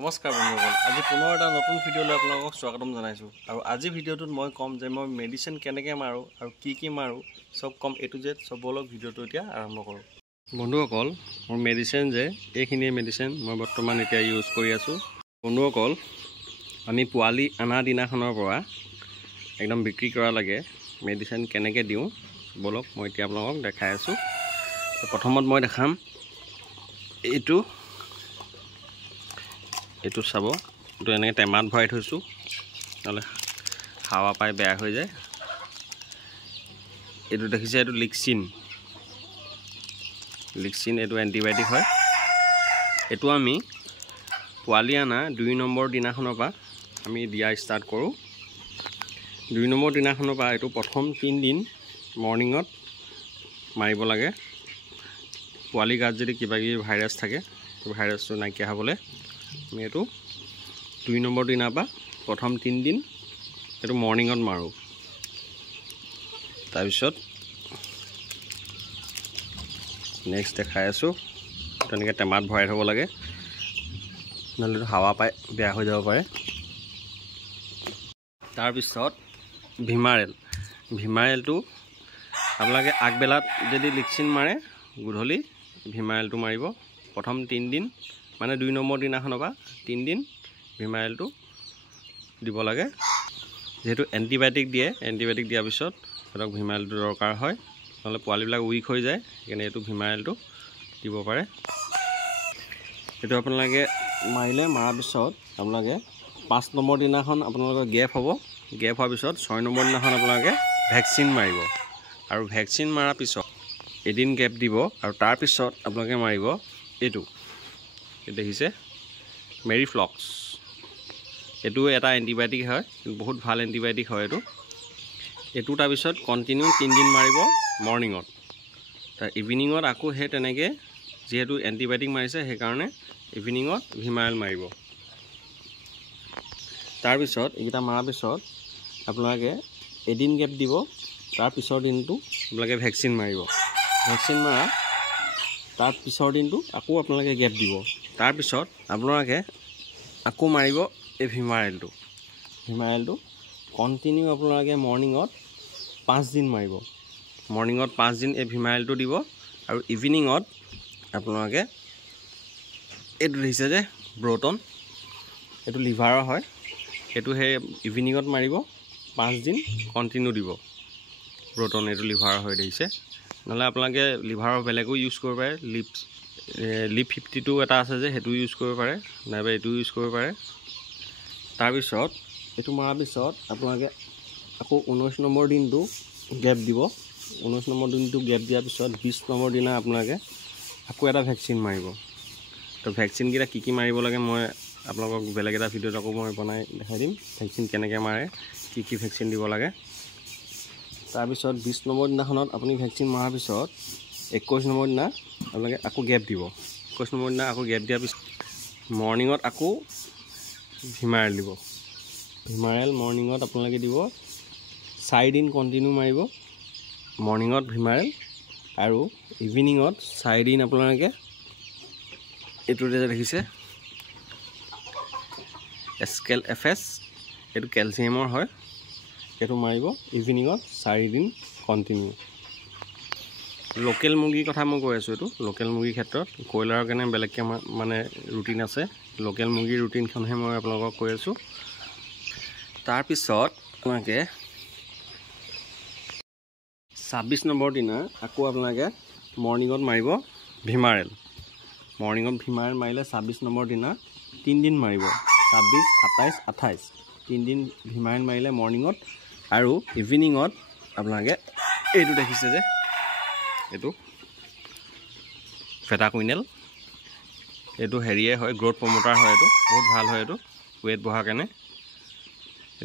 নমস্কাৰ বন্ধুসকল, আজি পুনৰ এটা নতুন ভিডিঅ'লৈ আপোনালোকক স্বাগতম জনাইছোঁ। আৰু আজি ভিডিঅ'টোত মই ক'ম যে মই মেডিচিন কেনেকৈ মাৰোঁ আৰু কি মাৰোঁ চব ক'ম, A to Z চব বলক ভিডিঅ'টো এতিয়া আৰম্ভ কৰোঁ। বন্ধুসকল, মোৰ মেডিচিন যে এইখিনিয়ে মেডিচিন মই বৰ্তমান এতিয়া ইউজ কৰি আছোঁ। বন্ধুসকল, আমি পোৱালি অনা দিনাখনৰ পৰা একদম বিক্ৰী কৰালৈকে মেডিচিন কেনেকৈ দিওঁ বলক মই এতিয়া আপোনালোকক দেখাই আছোঁ। প্ৰথমত মই দেখাম এইটো চাব, এইটো এনেকৈ টেমাত ভৰাই থৈছোঁ, নহ'লে হাৱা পাই বেয়া হৈ যায়। এইটো দেখিছে, এইটো লিক্সিন, এইটো এণ্টিবায়'টিক হয়। এইটো আমি পোৱালি অনা 2 নম্বৰ দিনাখনৰ পৰা আমি দিয়া ষ্টাৰ্ট কৰোঁ। 2 নম্বৰ দিনাখনৰ পৰা এইটো প্ৰথম 3 দিন মৰ্ণিঙত মাৰিব লাগে। পোৱালি গাত যদি কিবা কিবি ভাইৰাছ থাকে, ভাইৰাছটো নাইকিয়া হ'বলৈ আমি এইটো 2 নম্বৰ দিনাৰ পৰা প্ৰথম 3 দিন এইটো মৰ্ণিঙত মাৰোঁ। তাৰপিছত নেক্সট দেখাই আছোঁ, তেনেকৈ টেমাত ভৰাই থ'ব লাগে, নহ'লে হাৱা পাই বেয়া হৈ যাব পাৰে। তাৰপিছত ভিমাৰেলটো আপোনালোকে আগবেলাত যদি লিক্সিন মাৰে, গধূলি ভিমাৰেলটো মাৰিব। প্ৰথম 3 দিন মানে 2 নম্বৰ দিনাখনৰ পৰা 3 দিন ভিমাৰেলটো দিব লাগে। যিহেতু এণ্টিবায়'টিক দিয়ে, এণ্টিবায়'টিক দিয়াৰ পিছত সিহঁতক ভিমাৰেলটো দৰকাৰ হয়, নহ'লে পোৱালিবিলাক উইক হৈ যায়, সেইকাৰণে এইটো ভিমাৰেলটো দিব পাৰে। এইটো আপোনালোকে মৰাৰ পিছত আপোনালোকে 5 নম্বৰ দিনাখন আপোনালোকৰ গেপ হ'ব। গেপ হোৱাৰ পিছত 6 নম্বৰ দিনাখন আপোনালোকে ভেকচিন মাৰিব। আৰু ভেকচিন মৰাৰ পিছত এদিন গেপ দিব, আৰু তাৰপিছত আপোনালোকে মাৰিব এইটো দেখিছে, মেৰিফ্লক্স। এইটো এটা এণ্টিবায়'টিক হয়, বহুত ভাল এণ্টিবায়'টিক হয় এইটো তাৰপিছত কণ্টিনিউ 3 দিন মাৰিব মৰ্ণিঙত। তাৰ ইভিনিঙত আকৌ সেই তেনেকৈ, যিহেতু এণ্টিবায়'টিক মাৰিছে সেইকাৰণে ইভিনিঙত ভিমাৰেল মাৰিব। তাৰপিছত এইকেইটা মৰাৰ পিছত আপোনালোকে এদিন গেপ দিব, তাৰ পিছৰ দিনটো আপোনালোকে ভেকচিন মাৰিব। ভেকচিন মাৰা তাৰ পিছৰ দিনটো আকৌ আপোনালোকে গেপ দিব। তাৰপিছত আপোনালোকে আকৌ মাৰিব এই ভিমাৰেলটো কণ্টিনিউ আপোনালোকে মৰ্ণিঙত 5 দিন মাৰিব। মৰ্ণিঙত 5 দিন এই ভিমাৰেলটো দিব, আৰু ইভিনিঙত আপোনালোকে এইটো দেখিছে যে ব্ৰটন, এইটো লিভাৰৰ হয়, এইটো সেই ইভিনিঙত মাৰিব, 5 দিন কণ্টিনিউ দিব। ব্ৰটন এইটো লিভাৰৰ হয় দেখিছে, নহ'লে আপোনালোকে লিভাৰৰ বেলেগো ইউজ কৰিব পাৰে। লিপ 52 এটা আছে যে সেইটো ইউজ কৰিব পাৰে, নাইবা এইটো ইউজ কৰিব পাৰে। তাৰপিছত এইটো মৰাৰ পিছত আপোনালোকে আকৌ 19 নম্বৰ দিনটো গেপ দিব। 19 নম্বৰ দিনটো গেপ দিয়াৰ পিছত 20 নম্বৰ দিনা আপোনালোকে আকৌ এটা ভেকচিন মাৰিব। তো ভেকচিনকেইটা কি মাৰিব লাগে মই আপোনালোকক বেলেগ এটা ভিডিঅ'ত আকৌ মই বনাই দেখাই দিম, ভেকচিন কেনেকৈ মাৰে, কি ভেকচিন দিব লাগে। তাৰপিছত 20 নম্বৰ দিনাখনত আপুনি ভেকচিন মৰাৰ পিছত 21 নম্বৰ দিনা আপোনালোকে আকৌ গেপ দিব। 21 নম্বৰ দিনা আকৌ গেপ দিয়াৰ পিছত মৰ্ণিঙত আকৌ ভিমাৰেল দিব। ভিমাৰেল মৰ্ণিঙত আপোনালোকে দিব, 4 দিন কণ্টিনিউ মাৰিব মৰ্ণিঙত ভিমাৰেল, আৰু ইভিনিঙত 4 দিন আপোনালোকে এইটো যে দেখিছে এছকেল FS, এইটো কেলছিয়ামৰ হয়, এইটো মাৰিব ইভিনিঙত 4 দিন কণ্টিনিউ। লোকেল মুৰ্গীৰ কথা মই কৈ আছোঁ। এইটো লোকেল মুৰ্গীৰ ক্ষেত্ৰত, কয়লাৰৰ কাৰণে বেলেগকৈ মানে ৰুটিন আছে, লোকেল মুৰ্গীৰ ৰুটিনখনহে মই আপোনালোকক কৈ আছোঁ। তাৰপিছত আপোনালোকে 26 নম্বৰ দিনা আকৌ আপোনালোকে মৰ্ণিঙত মাৰিব ভিমাৰেল। মৰ্ণিঙত ভিমাৰেল মাৰিলে 26 নম্বৰ দিনা 3 দিন মাৰিব, 26, 27, 28 3 দিন ভিমাৰেল মাৰিলে মৰ্ণিঙত, আৰু ইভিনিঙত আপোনালোকে এইটো দেখিছে যে এইটো ফেটাকুইনেল, এইটো হেৰিয়ে হয়, গ্ৰ'থ প্ৰমোটাৰ হয়, এইটো বহুত ভাল হয়, এইটো ৱেইট বঢ়াৰ কাৰণে।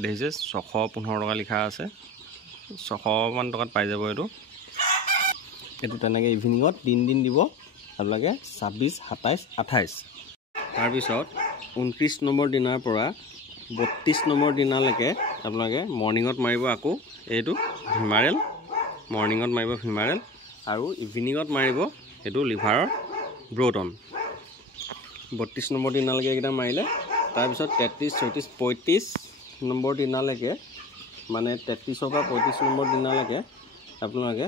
দেখিছে 615 টকা লিখা আছে, 600 মান টকাত পাই যাব এইটো তেনেকৈ ইভিনিঙত 3 দিন দিব আপোনালোকে, 26, 27, 28। তাৰপিছত 29 নম্বৰ দিনাৰ পৰা 32 নম্বৰ দিনালৈকে আপোনালোকে মৰ্ণিঙত মাৰিব আকৌ এইটো ভিমাৰেল, মৰ্ণিঙত মাৰিব ভিমাৰেল, আৰু ইভিনিঙত মাৰিব এইটো লিভাৰৰ ব্ৰটন। 32 নম্বৰ দিনালৈকে এইকেইটা মাৰিলে তাৰপিছত 33 34 35 নম্বৰ দিনালৈকে মানে 33 পৰা 35 নম্বৰ দিনালৈকে আপোনালোকে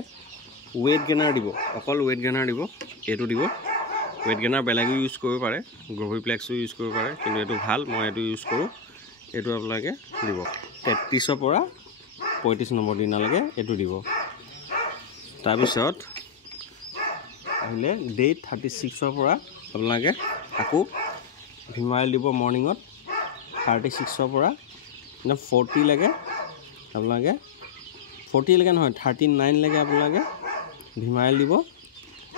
ৱেট গেইনাৰ দিব অকল ৱেট গেইনাৰ দিব এইটো দিব ৱেট গেইনাৰ বেলেগো ইউজ কৰিব পাৰে গ্ৰভিপ্লেক্সো ইউজ কৰিব পাৰে কিন্তু এইটো ভাল মই এইটো ইউজ কৰোঁ এইটো আপোনালোকে দিব 33 পৰা 35 নম্বৰ দিনালৈকে এইটো দিব তাৰপিছত আহিলে ডে 36 পৰা আপোনালোকে আকৌ ভিমাইল দিব মৰ্নিঙত 36 পৰা 40 লৈকে আপোনালোকে 40 লৈকে নহয় 39 লৈকে আপোনালোকে ভিমাইল দিব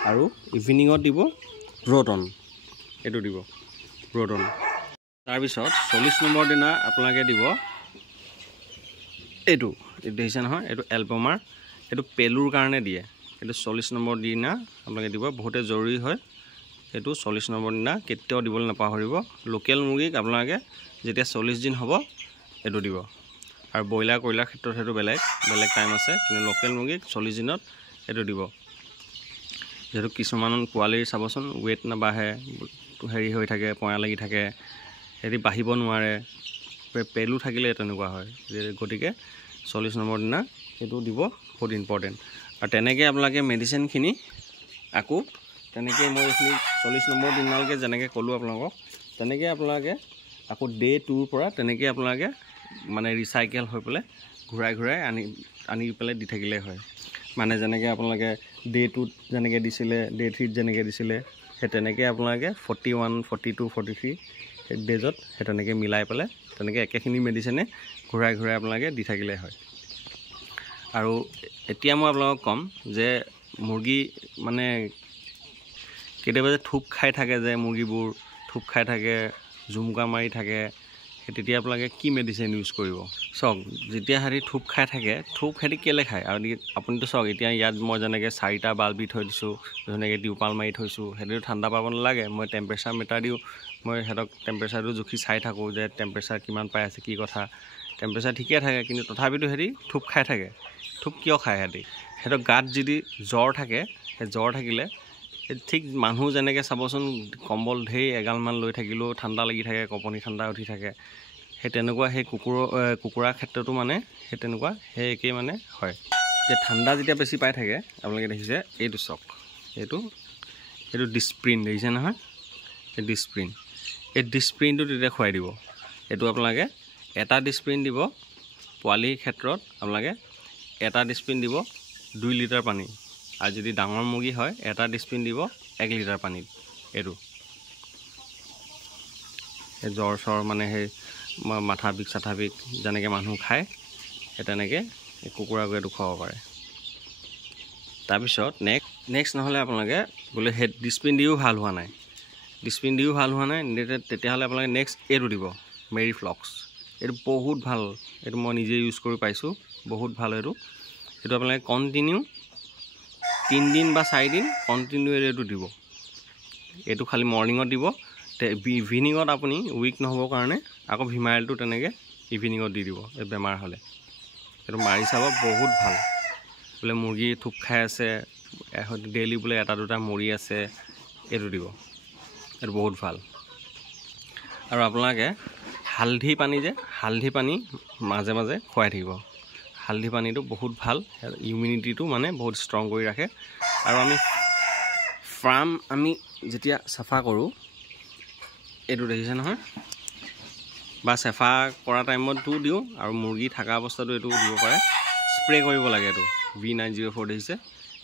আৰু ইভিনিঙত দিব ব্ৰটন এইটো দিব ব্ৰটন তাৰপিছত 40 নম্বৰ দিনা আপোনালোকে দিব এইটো দেখিছে নহয় এইটো এলপমাৰ এইটো পেলুৰ কাৰণে দিয়ে এইটো 40 নম্বৰ দিনা আপোনালোকে দিব বহুতে জৰুৰী হয় এইটো 40 নম্বৰ দিনা কেতিয়াও দিবলৈ নাপাহৰিব লোকেল মুৰ্গীক আপোনালোকে যেতিয়া 40 দিন হ'ব এইটো দিব আৰু ব্ৰইলাৰ কয়লাৰ ক্ষেত্ৰত সেইটো বেলেগ টাইম আছে কিন্তু লোকেল মুৰ্গীক 40 দিনত এইটো দিব যেটো কিছুমান পোৱালিৰ চাবচোন ৱেট নাবাঢ়ে হেৰি হৈ থাকে পয়া লাগি থাকে হেৰি বাঢ়িব নোৱাৰে পেলু থাকিলে তেনেকুৱা হয় গতিকে 40 নম্বৰ দিনা এইটো দিব বহুত ইম্পৰ্টেণ্ট আৰু তেনেকৈ আপোনালোকে মেডিচিনখিনি আকৌ তেনেকৈ মই এইখিনি 40 নম্বৰ দিনালৈকে যেনেকৈ ক'লোঁ আপোনালোকক তেনেকৈ আপোনালোকে আকৌ ডে 2 পৰা তেনেকৈ আপোনালোকে মানে ৰিচাইকেল হৈ পেলাই ঘূৰাই আনি পেলাই দি থাকিলে হয় মানে যেনেকৈ আপোনালোকে ডে 2 যেনেকৈ দিছিলে ডে 3 যেনেকৈ দিছিলে সেই তেনেকৈ আপোনালোকে 41 42 43 ডেজত সেই তেনেকৈ মিলাই পেলাই তেনেকৈ একেখিনি মেডিচিনে ঘূৰাই আপোনালোকে দি থাকিলে হয় আৰু এতিয়া মই আপোনালোকক ক'ম যে মুৰ্গী মানে কেতিয়াবা যে থুপ খাই থাকে যে মুৰ্গীবোৰ থুপ খাই থাকে জুমকা মাৰি থাকে তেতিয়া আপোনালোকে কি মেডিচিন ইউজ কৰিব চাওক যেতিয়া হেৰি থুপ খাই থাকে থুপ হেৰি কেলে খায় আৰু আপুনিতো চাওক এতিয়া ইয়াত মই যেনেকৈ 4টা বাল্বি থৈ দিছোঁ যেনেকৈ টিউপাল মাৰি থৈছোঁ সেইটো ঠাণ্ডা পাব নালাগে মই টেম্পাৰেচাৰ মিটাৰ দিওঁ মই সিহঁতক টেম্পাৰেচাৰটো জুখি চাই থাকোঁ যে টেম্পাৰেচাৰ কিমান পাই আছে কি কথা টেম্পাৰেচাৰ ঠিকে থাকে কিন্তু তথাপিতো হেৰি থুপ খাই থাকে থুপ কিয় খায় সিহঁতক গাত যদি জ্বৰ থাকে সেই জ্বৰ থাকিলে ঠিক মানুহ যেনেকৈ চাবচোন কম্বল ঢেৰ এগালমান লৈ থাকিলেও ঠাণ্ডা লাগি থাকে কঁপনি ঠাণ্ডা উঠি থাকে সেই তেনেকুৱা সেই কুকুৰাৰ ক্ষেত্ৰতো মানে সেই তেনেকুৱা সেই একেই মানে হয় যে ঠাণ্ডা যেতিয়া বেছি পাই থাকে আপোনালোকে দেখিছে এইটো চক এইটো ডিস্প্ৰিন দেখিছে নহয় এই ডিস্প্ৰিনটো তেতিয়া খুৱাই দিব এইটো আপোনালোকে এটা ডিস্প্ৰিন দিব পোৱালিৰ ক্ষেত্ৰত আপোনালোকে এটা ডিস্প্ৰিন দিব 2 লিটাৰ পানী আৰু যদি ডাঙৰ মুৰ্গী হয় এটা ডিস্প্ৰিন দিব 1 লিটাৰ পানীত এইটো এই জ্বৰ চৰ মানে সেই মাথা বিষ চাথা বিষ যেনেকৈ মানুহ খায় সেই তেনেকৈ কুকুৰাকো এইটো খুৱাব পাৰে তাৰপিছত নেক্সট নহ'লে আপোনালোকে বোলে সেই ডিস্প্ৰিন দিও ভাল হোৱা নাই তেতিয়াহ'লে আপোনালোকে নেক্সট এইটো দিব মেৰি ফ্লক্স এইটো বহুত ভাল এইটো মই নিজে ইউজ কৰি পাইছোঁ বহুত ভাল এইটো আপোনালোকে কণ্টিনিউ 3 দিন বা 4 দিন কণ্টিনিউ এইটো দিব এইটো খালি মৰ্নিঙত দিব ইভিনিঙত আপুনি উইক নহ'বৰ কাৰণে আকৌ ভিমাইলটো তেনেকৈ ইভিনিঙত দি দিব এই বেমাৰ হ'লে এইটো মাৰি চাব বহুত ভাল বোলে মুৰ্গী থুপ খাই আছে ডেইলি বোলে এটা দুটা মৰি আছে এইটো দিব এইটো বহুত ভাল আৰু আপোনালোকে হালধি পানী মাজে মাজে খুৱাই থাকিব হালধি পানীটো বহুত ভাল ইমিউনিটিটো মানে বহুত ষ্ট্ৰং কৰি ৰাখে আৰু আমি যেতিয়া চাফা কৰোঁ এইটো দেখিছে নহয় বা চাফা কৰা টাইমতো দিওঁ আৰু মুৰ্গী থকা অৱস্থাটো এইটো দিব পাৰে স্প্ৰে কৰিব লাগে এইটো V904 দেখিছে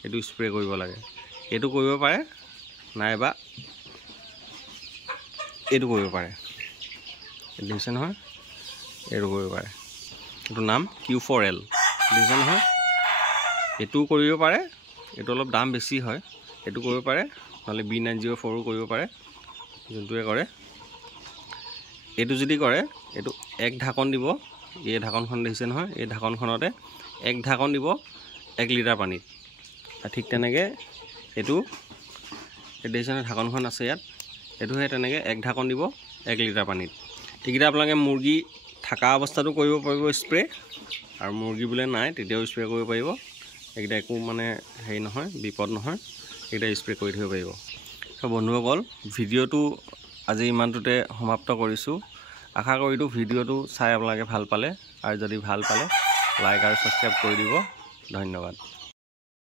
এইটো স্প্ৰে কৰিব লাগে এইটো কৰিব পাৰে নাইবা এইটো কৰিব পাৰে দেখিছে নহয় এইটো কৰিব পাৰে এইটো নাম Q4L দেখিছে নহয় এইটো কৰিব পাৰে এইটো অলপ দাম বেছি হয় এইটো কৰিব পাৰে নহ'লে B904 কৰিব পাৰে যোনটোৱে কৰে এইটো যদি কৰে এইটো এক ঢাকন দিব এই ঢাকনখন দেখিছে নহয় এই ঢাকনখনতে এক ঢাকন দিব 1 লিটাৰ পানীত ঠিক তেনেকৈ এইটো দেখিছে নহয় ঢাকনখন আছে ইয়াত এইটোহে তেনেকৈ এক ঢাকন দিব 1 লিটাৰ পানীত এইকেইটা আপোনালোকে মুৰ্গী থকা অৱস্থাটো কৰিব পাৰিব স্প্ৰে আৰু মুৰ্গী বোলে নাই তেতিয়াও স্প্ৰে কৰিব পাৰিব এইকেইটা একো মানে হেৰি নহয় বিপদ নহয় এইকেইটা স্প্ৰে কৰি থাকিব পাৰিব তো বন্ধুসকল ভিডিঅ'টো আজি ইমানটোতে সমাপ্ত কৰিছোঁ। আশা কৰিছোঁ ভিডিঅ'টো চাই আপোনালোকে ভাল পালে, আৰু যদি ভাল পালে লাইক আৰু ছাবস্ক্ৰাইব কৰি দিব। ধন্যবাদ।